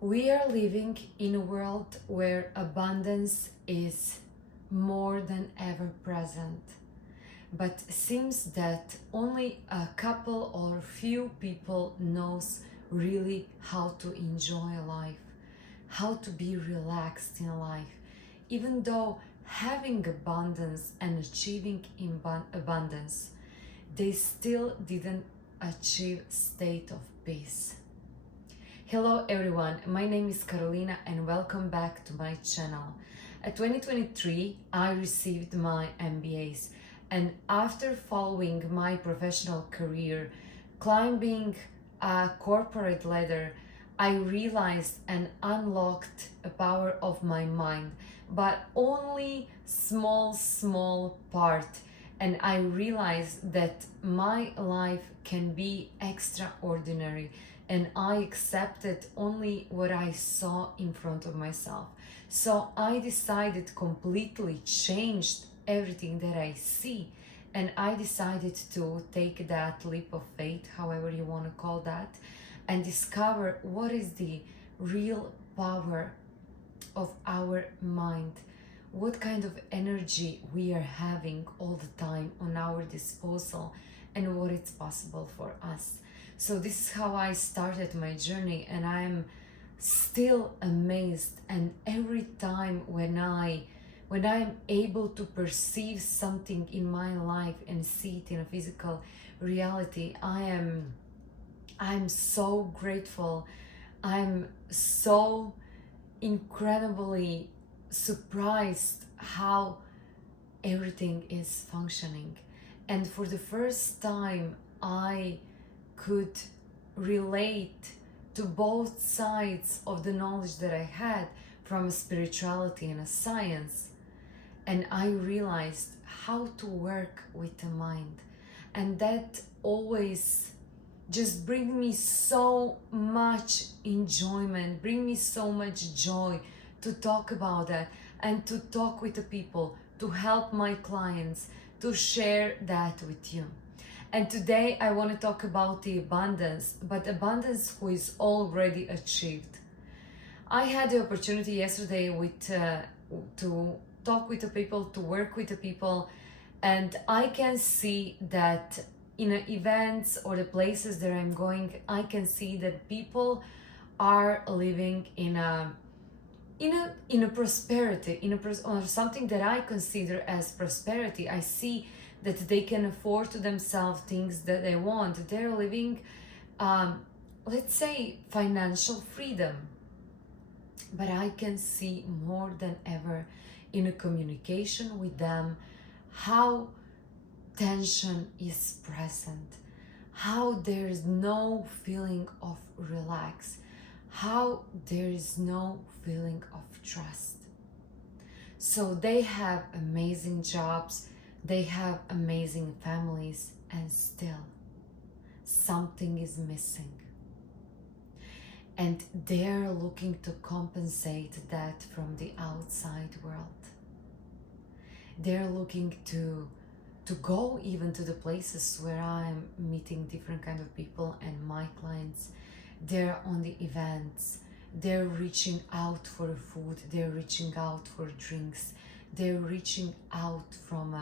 We are living in a world where abundance is more than ever present, but seems that only a couple or few people knows really how to enjoy life, how to be relaxed in life, even though having abundance and achieving abundance, they still didn't achieve state of peace. Hello everyone, my name is Carolina and welcome back to my channel. At 2023, I received my MBAs, and after following my professional career, climbing a corporate ladder, I realized and unlocked the power of my mind, but only small part. And I realized that my life can be extraordinary, and I accepted only what I saw in front of myself. So I decided completely changed everything that I see, and I decided to take that leap of faith, however you want to call that, and discover what is the real power of our mind, what kind of energy we are having all the time on our disposal, and what it's possible for us. So this is how I started my journey, and I'm still amazed. And every time when I'm able to perceive something in my life and see it in a physical reality, I'm so grateful. I'm so incredibly surprised how everything is functioning. And for the first time, I could relate to both sides of the knowledge that I had from a spirituality and a science. And I realized how to work with the mind. And that always just bring me so much enjoyment, bring me so much joy to talk about that and to talk with the people, to help my clients, to share that with you. And today I want to talk about the abundance, but abundance who is already achieved. I had the opportunity yesterday to talk with the people, to work with the people, and I can see that in the events or the places that I'm going, I can see that people are living in a prosperity, or something that I consider as prosperity. I see that they can afford to themselves things that they want. They're living, let's say, financial freedom. But I can see more than ever in a communication with them how tension is present, how there is no feeling of relax, how there is no feeling of trust. So they have amazing jobs, they have amazing families, and still something is missing. And they're looking to compensate that from the outside world. They're looking to go even to the places where I'm meeting different kind of people and my clients. They're on the events, they're reaching out for food, they're reaching out for drinks, they're reaching out from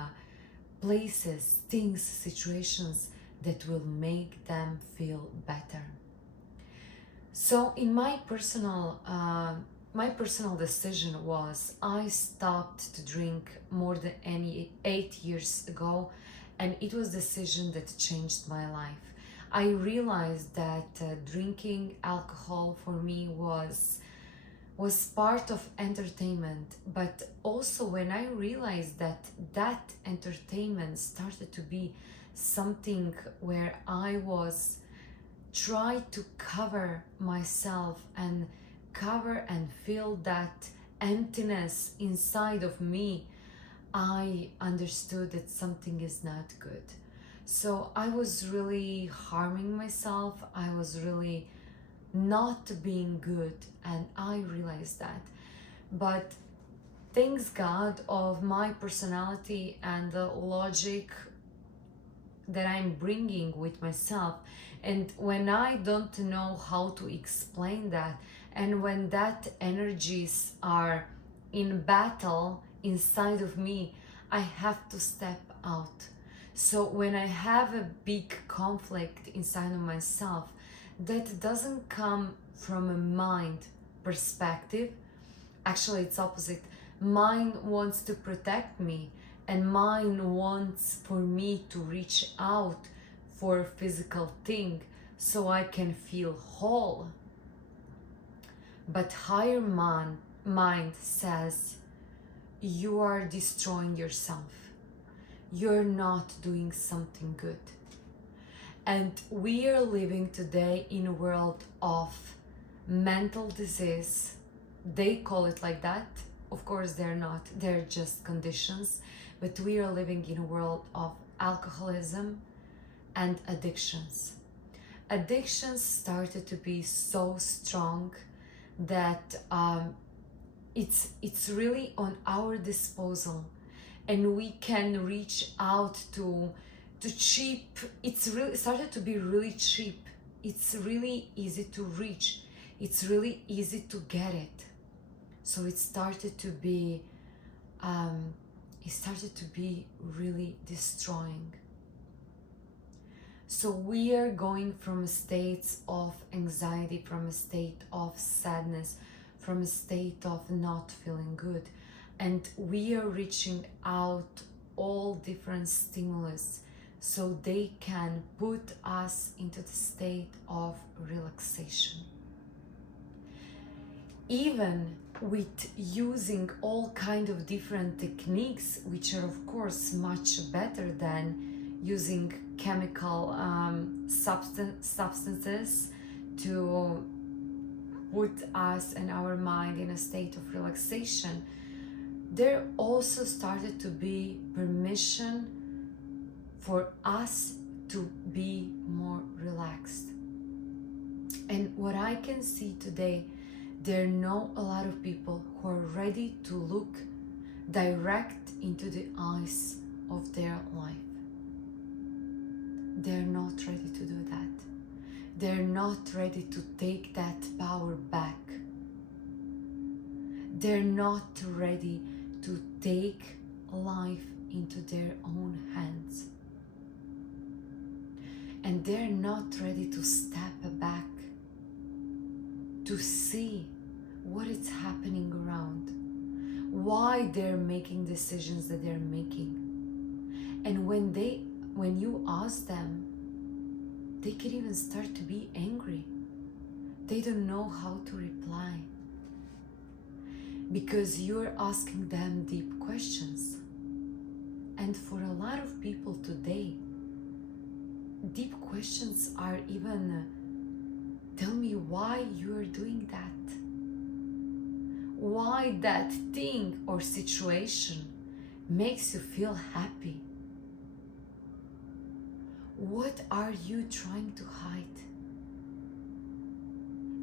places, things, situations that will make them feel better. So in my personal decision was I stopped to drink more than 8 years ago, and it was a decision that changed my life. I realized that drinking alcohol for me was part of entertainment, but also when I realized that entertainment started to be something where I was trying to cover myself and cover and fill that emptiness inside of me, I understood that something is not good. So I was really harming myself, I was really not being good, and I realized that. But thanks God of my personality and the logic that I'm bringing with myself, and when I don't know how to explain that, And when that energies are in battle inside of me, I have to step out. So when I have a big conflict inside of myself, that doesn't come from a mind perspective. Actually, it's opposite. Mind wants to protect me, and mind wants for me to reach out for a physical thing so I can feel whole. But higher mind says, you are destroying yourself. You're not doing something good. And we are living today in a world of mental disease. They call it like that. Of course, they're not. They're just conditions. But we are living in a world of alcoholism and addictions. Addictions started to be so strong that it's really on our disposal, and we can reach out to cheap. It's really started to be really cheap. It's really easy to reach. It's really easy to get it. So it started to be really destroying. So we are going from states of anxiety, from a state of sadness, from a state of not feeling good, and we are reaching out all different stimulus so they can put us into the state of relaxation. Even with using all kind of different techniques, which are of course much better than using chemical substances to put us and our mind in a state of relaxation, there also started to be permission for us to be more relaxed. And what I can see today, there are not a lot of people who are ready to look direct into the eyes of their life. They're not ready to do that. They're not ready to take that power back. They're not ready to take life into their own hands. And they're not ready to step back to see what is happening around, why they're making decisions that they're making. And when you ask them, they can even start to be angry. They don't know how to reply because you're asking them deep questions. And for a lot of people today, deep questions are even, tell me why you are doing that. Why that thing or situation makes you feel happy. What are you trying to hide?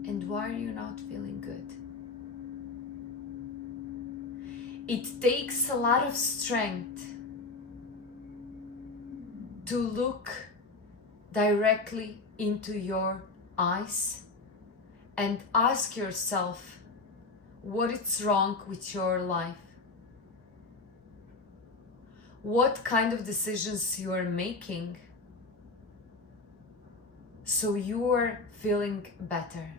And why are you not feeling good? It takes a lot of strength to look directly into your eyes and ask yourself what is wrong with your life. What kind of decisions you are making so you are feeling better.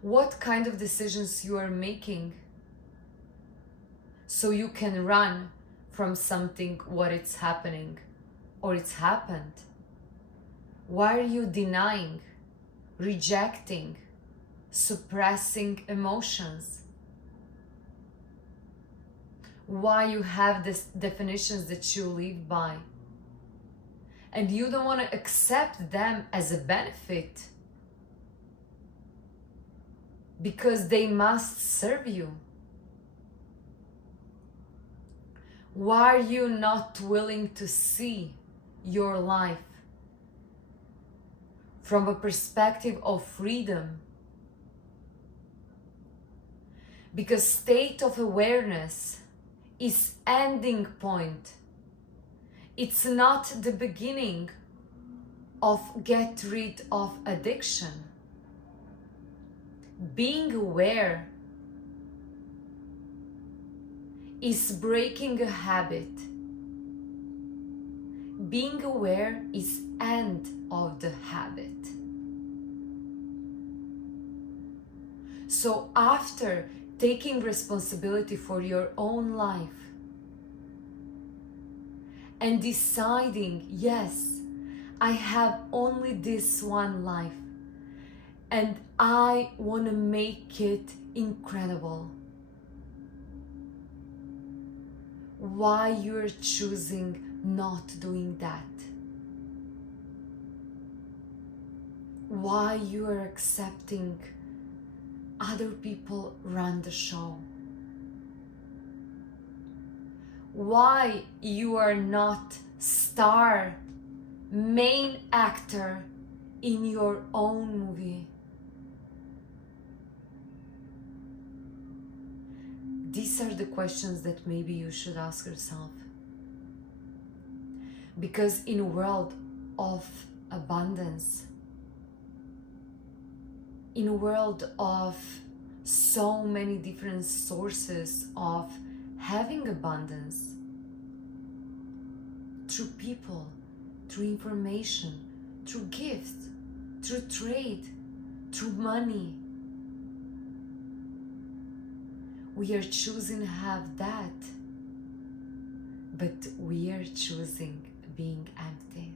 What kind of decisions you are making so you can run from something what it's happening or it's happened. Why are you denying, rejecting, suppressing emotions? Why you have these definitions that you live by and you don't want to accept them as a benefit because they must serve you? Why are you not willing to see your life from a perspective of freedom? Because state of awareness is ending point. It's not the beginning of get rid of addiction. Being aware is breaking a habit. Being aware is end of the habit. So after taking responsibility for your own life and deciding, yes, I have only this one life and I want to make it incredible. Why you're choosing not doing that? Why you are accepting other people run the show? Why you are not star, main actor in your own movie? These are the questions that maybe you should ask yourself. Because in a world of abundance, in a world of so many different sources of having abundance, through people, through information, through gifts, through trade, through money, we are choosing to have that, but we are choosing being empty.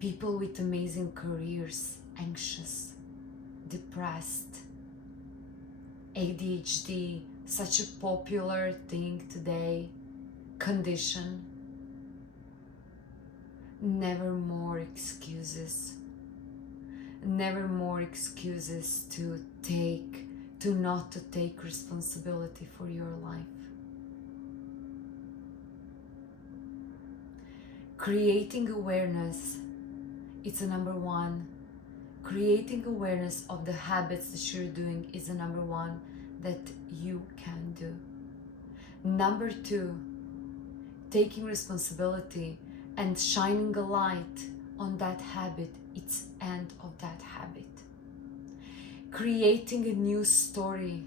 People with amazing careers, anxious, depressed, ADHD, such a popular thing today, condition. Never more excuses. Never more excuses to not to take responsibility for your life. Creating awareness, it's a number one. Creating awareness of the habits that you're doing is a number one that you can do. Number two, taking responsibility and shining a light on that habit, it's end of that habit. Creating a new story,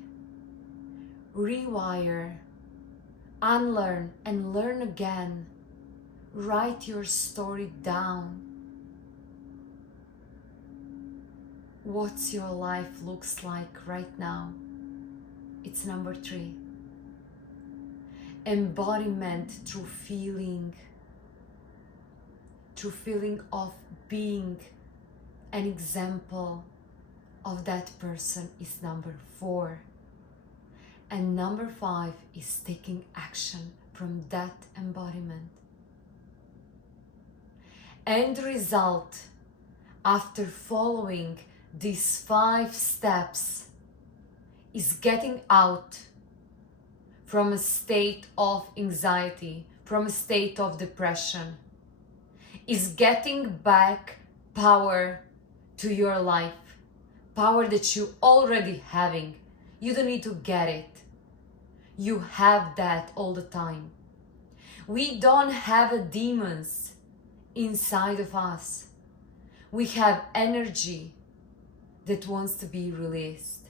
rewire, unlearn and learn again. Write your story down. What's your life looks like right now? It's number three. Embodiment through feeling of being an example of that person is number four. And number five is taking action from that embodiment. End result, after following these 5 steps, is getting out from a state of anxiety, from a state of depression, is getting back power to your life, power that you already having. You don't need to get it. You have that all the time. We don't have demons inside of us. We have energy that wants to be released,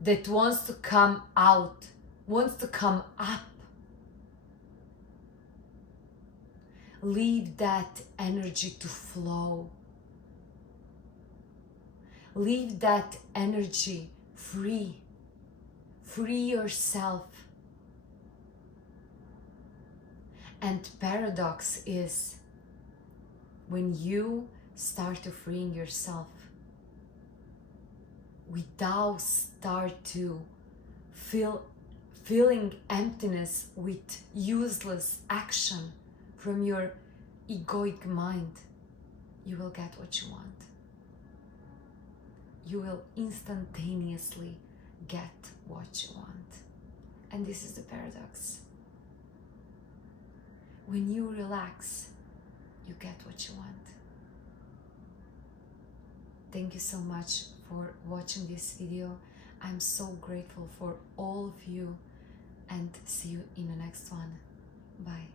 that wants to come out, wants to come up. Leave that energy to flow. Leave that energy free. Free yourself. And paradox is when you start to freeing yourself, without start to feeling emptiness with useless action from your egoic mind, you will get what you want. You will instantaneously get what you want. And this is the paradox. When you relax, you get what you want. Thank you so much for watching this video. I'm so grateful for all of you, and see you in the next one. Bye.